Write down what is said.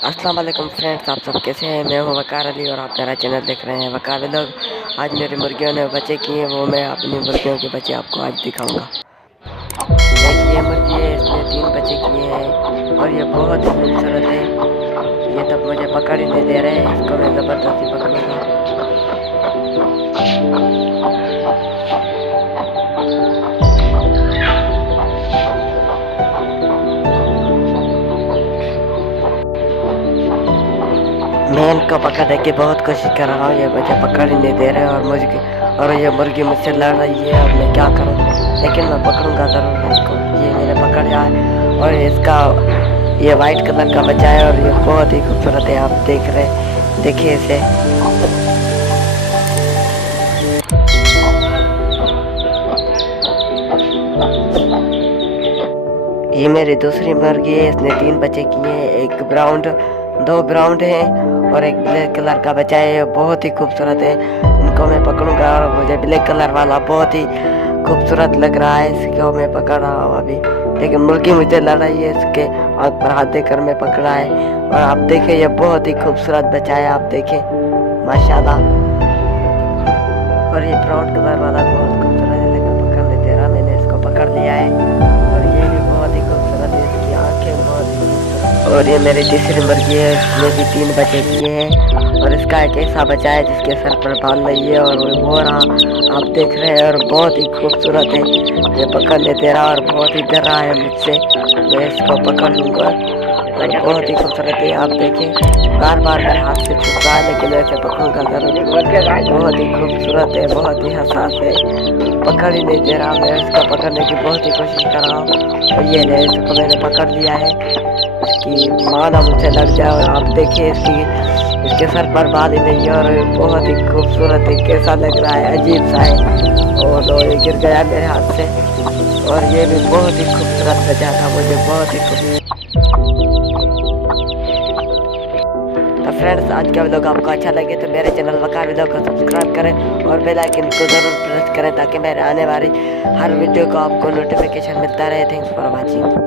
अस्सलाम वालेकुम फ्रेंड्स, आप सब कैसे हैं। मैं हूं वकार अली और आप मेरा चैनल देख रहे हैं वकार व्लॉग। आज मेरी मुर्गियों ने बच्चे किए, वो मैं अपनी मुर्गियों के बच्चे आपको आज दिखाऊंगा। देखिए मुर्गी है, इसने 3 बच्चे किए हैं और ये बहुत ही खूबसूरत है। ये तब मुझे पकड़ ही नहीं दे रहे हैं, इसको मैं ज़बरदस्ती पकड़ूंगा। मैं इनको पकड़ने की बहुत कोशिश कर रहा हूँ, ये मुझे पकड़ ही नहीं दे रहे और ये मुर्गी मुझसे लड़ रही है। अब मैं क्या करूँ, लेकिन मैं पकड़ूंगा ज़रूर इसको। ये मैंने पकड़ लिया है और इसका ये वाइट कलर का बच्चा है और ये बहुत ही खूबसूरत है। आप देखिए इसे। ये मेरी दूसरी मुर्गी है, इसने 3 बच्चे किए हैं। एक ब्राउन, 2 ब्राउन हैं और एक ब्लैक कलर का बच्चा है। ये बहुत ही खूबसूरत है, इनको मैं पकड़ूंगा और मुझे ब्लैक कलर वाला बहुत ही खूबसूरत लग रहा है। इसको मैं पकड़ रहा हूँ अभी, लेकिन मुर्गी मुझे लड़ रही है। इसके आँख पर हाथ देकर मैं पकड़ा है और आप देखें ये बहुत ही खूबसूरत बच्चा है। आप देखें माशाल्लाह। और ये ब्राउन कलर वाला बहुत खूबसूरत है, लेकिन पकड़ नहीं दे रहा। मैंने इसको पकड़ लिया है और ये भी बहुत ही खूबसूरत है, इसकी आंखें बहुत ही खूबसूरत। और ये मेरी तीसरी मुर्गी है, इसने भी 3 बच्चे किए हैं और इसका एक ऐसा बच्चा है जिसके सर पर बाल नहीं है और वो रहा, आप देख रहे हैं। और बहुत ही खूबसूरत है, ये पकड़ नहीं दे रहा और बहुत ही डर रहा है मुझसे। मैं इसको पकड़ लूँगा और बहुत ही खूबसूरत है। आप देखें बार बार मेरे हाथ से छूट रहा है, लेकिन ऐसे पकड़ूंगा जरूर। बहुत ही खूबसूरत है, बहुत ही हसास है, पकड़ ही नहीं दे रहा। मैं इसको पकड़ने की बहुत ही कोशिश कर रहा हूँ और ये ले, इसको मैंने पकड़ लिया है। इसकी माँ ना मुझसे लग जाए। और आप देखिए इसके सर पर बाल ही नहीं है और बहुत ही खूबसूरत है, कैसा लग रहा है, अजीब सा है। और ये गिर गया मेरे हाथ से और ये भी बहुत ही खूबसूरत बचा था, मुझे बहुत ही खूबसूरत। तो फ्रेंड्स, आज का व्लॉग आपको अच्छा लगे तो मेरे चैनल वकार व्लॉग को सब्सक्राइब करें और बेल आइकन को ज़रूर प्रेस करें ताकि मेरे आने वाली हर वीडियो को आपको नोटिफिकेशन मिलता रहे। Thanks for watching.